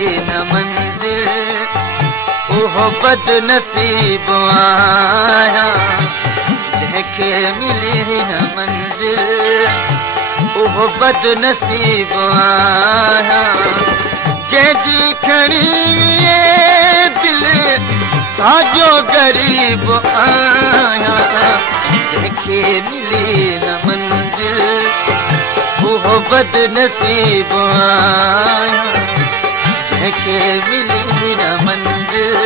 न मंजिल उहो बदनसीब आया जंहिंखे मिली न मंजिल उहो बदनसीब आया जंहिंजी खणी दिल साॻियो ग़रीब आया जंहिंखे मिली न मंजिल उहो बदनसीब आया जंहिंखे मिली न मंजिल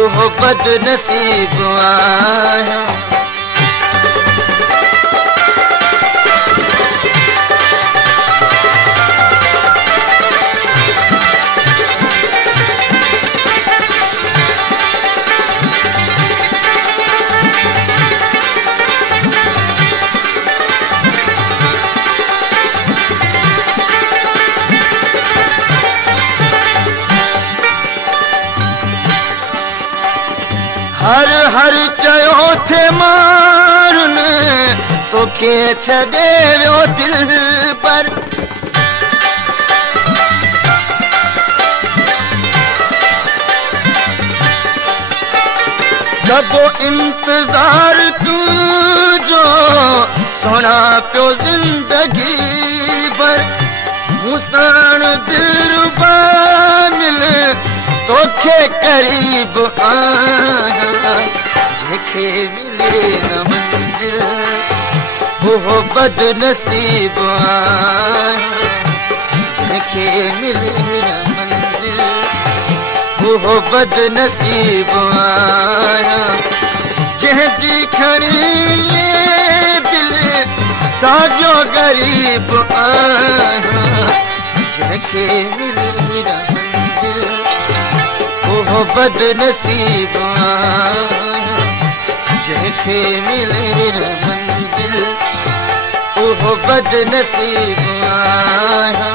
उहो बदनसीब आया हर हर चयो थे मारुन तोखे छॾे वियो दिल पर जब इंतजार तुझो सोना पियो जिंदगी भर मुसान दिलरुबा मिल तोखे करीब आया जंहिंखे मिले न मंजिल उहो बदनसीब आया जंहिंखे मिले न मंजिल उहो बदनसीब आया जंहिंजी खणी दिल साॻियो ग़रीब आया जंहिंखे मिले न मंजिल उहो बदनसीब आया जंहिंखे मिले न मंजिल उहो बदनसीब आया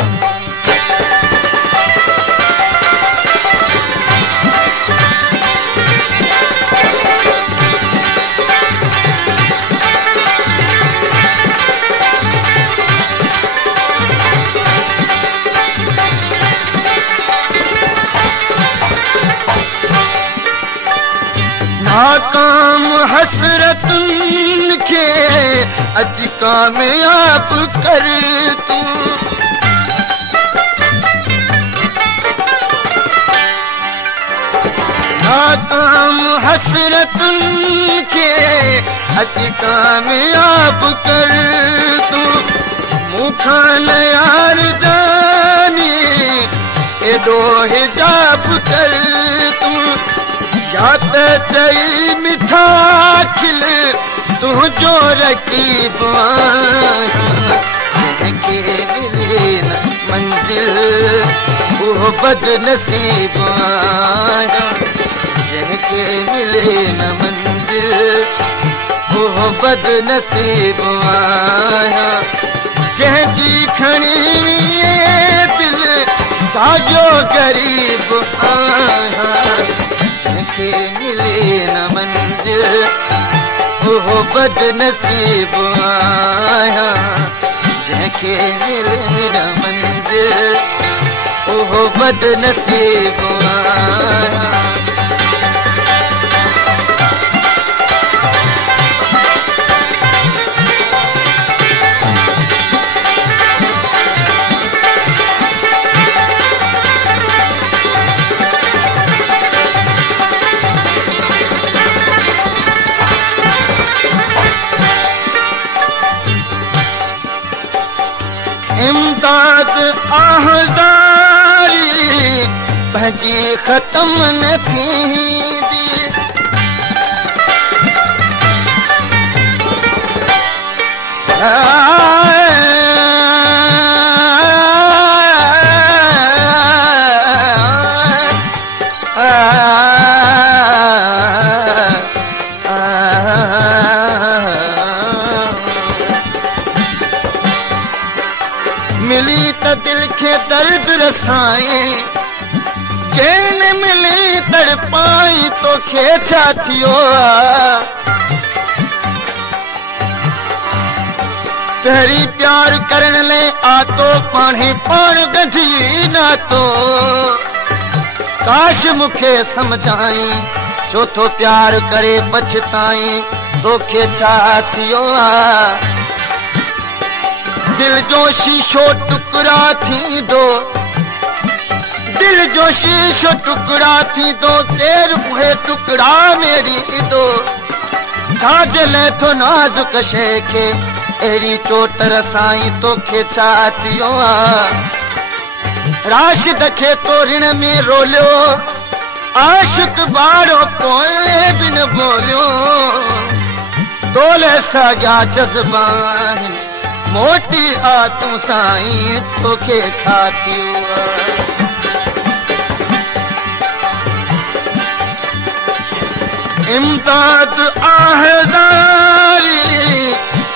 नाकाम हसरतुन के अज कामयाब कर तू नाकाम हसरतुन के अज कामयाब कर तू मुखान यार जानी एडो हिजाब कर तू या त चई मिठा खिल तुझो रकीब जंहिंखे मिले न मंजिल उहो बदनसीब आया जंहिंखे मिले न मंजिल उहो बदनसीब आया जंहिंजी खणी दिल साॻियो ग़रीब आया जंहिंखे मिले न मंजिल उहो बदनसीब आया जंहिंखे मिले न मंजिल उहो बदनसीब आया इमदाद आहज़ारी पंहिंजी ख़तम न थींदी मिली त दिल खे दर्द रसाई चैन मिली तड़पाई तोखे छा थियो तेरी प्यार करण ले आतो पाणे पाण गंजी नातो काश मुखे समझाई चौथो प्यार करे पछताई तोखे छा थियो दिल जो शीशो टुकड़ा थी दो दिल जो शीशो टुकड़ा थी दो तेर उहे टुकड़ा मेरी दो छाज ले थो नाजुक शे के एरी चोट रसाई तोखे छा थियो राशिद खे तो ऋण में रोलियो आशिक बारो कोई बिन बोलियो तोले साॻिया जज़्बा मोटी आ तूं साईं तोखे छा थियो इम्दाद आहदारी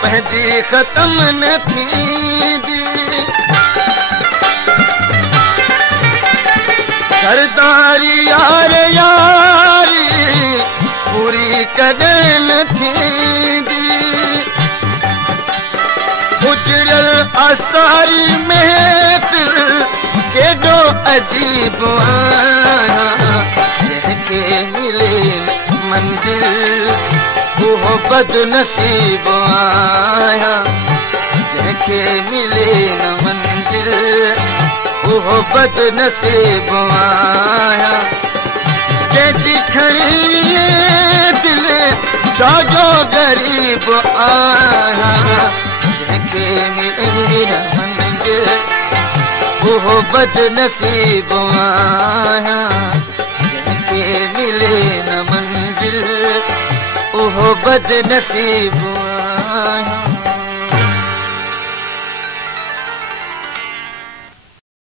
पंहिंजी ख़त्म न थींदी सरदारी यार यारी पूरी कॾहिं न थींदी गुजरियल असारी महफ़िल केॾो अजीब जंहिंखे मिले मंज़िल उहो बदनसीब आहियां जंहिंखे मिले न मंज़िल उहो बदनसीब आहियां जंहिंजी खणी दिल साॻियो ग़रीब आहियां जंहिंखे मिले न मंज़िल उहो बदनसीब आहियां जंहिंखे मिले न मंज़िल उहो बदनसीब आहियां